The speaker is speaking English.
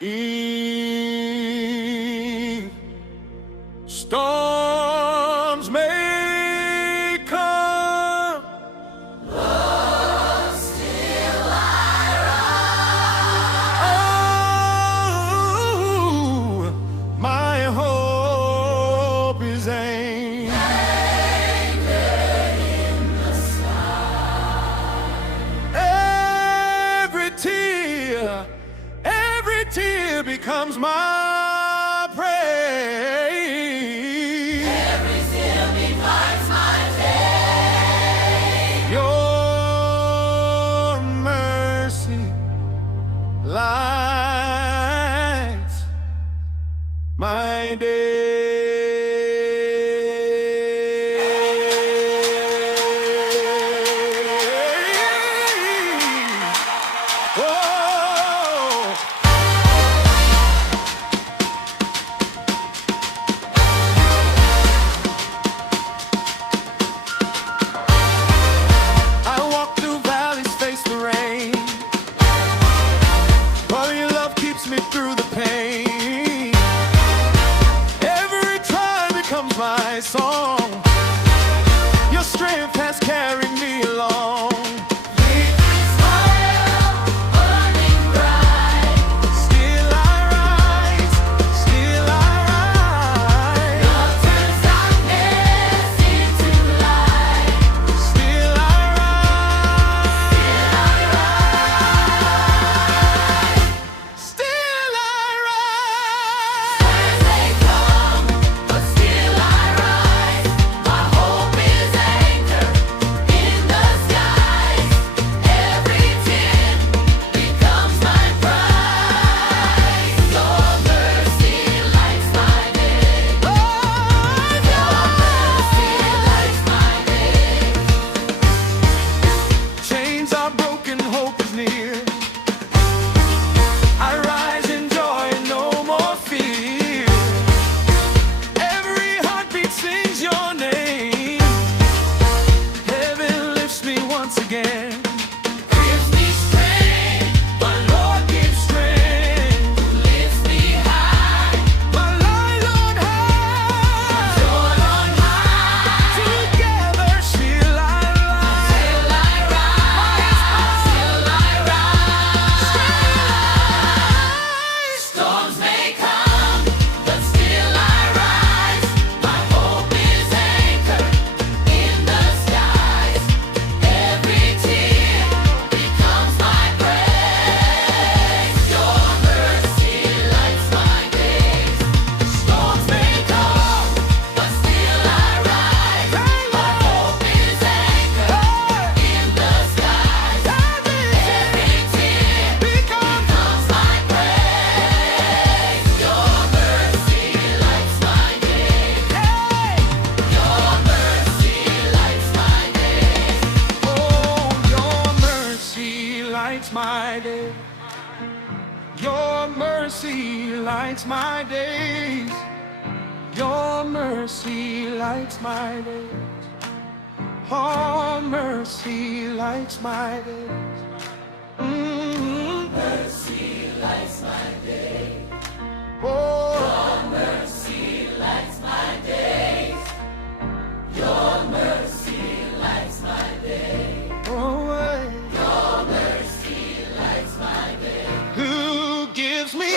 Eve. Storms may come, but still I oh, my hope is anchored in the sky. Every tear becomes my praise. Every tear becomes my faith. Your mercy lights my day. Oh, I walk through valleys, face the rain, but your love keeps me through the pain. Every trial becomes my song. Your strength has carried me along. Burning bright, Still I rise, still I rise. love turns darkness into light. Still I rise, still I rise. Storms may come, but still I rise. My hope is anchored in the skies. Every tear becomes my prize. Your mercy lights my day. Your mercy lights my day. Chains are broken, hope is near. I rise in joy, no more fear. Every heartbeat sings your name. Heaven lifts me once again. Gives me strength, My Lord gives strength. lifts me high. My light on high. Joy on high. Together shall I rise. Till I rise, till I rise. Storms may come, but still I rise. My hope is anchored in the skies. Every tear becomes my praise. Your mercy lights my days. Storms may come, but still I rise. My hope is anchored in the skies. Every tear becomes my praise. Your mercy lights my day. Your mercy lights my day. Oh, your mercy lights my day. Your mercy lights my days. Your mercy lights my days. Oh, mercy lights my days. Mercy lights my day. Oh, Mercy lights my days. Your mercy lights my day. oh, Your mercy lights my day. who gives me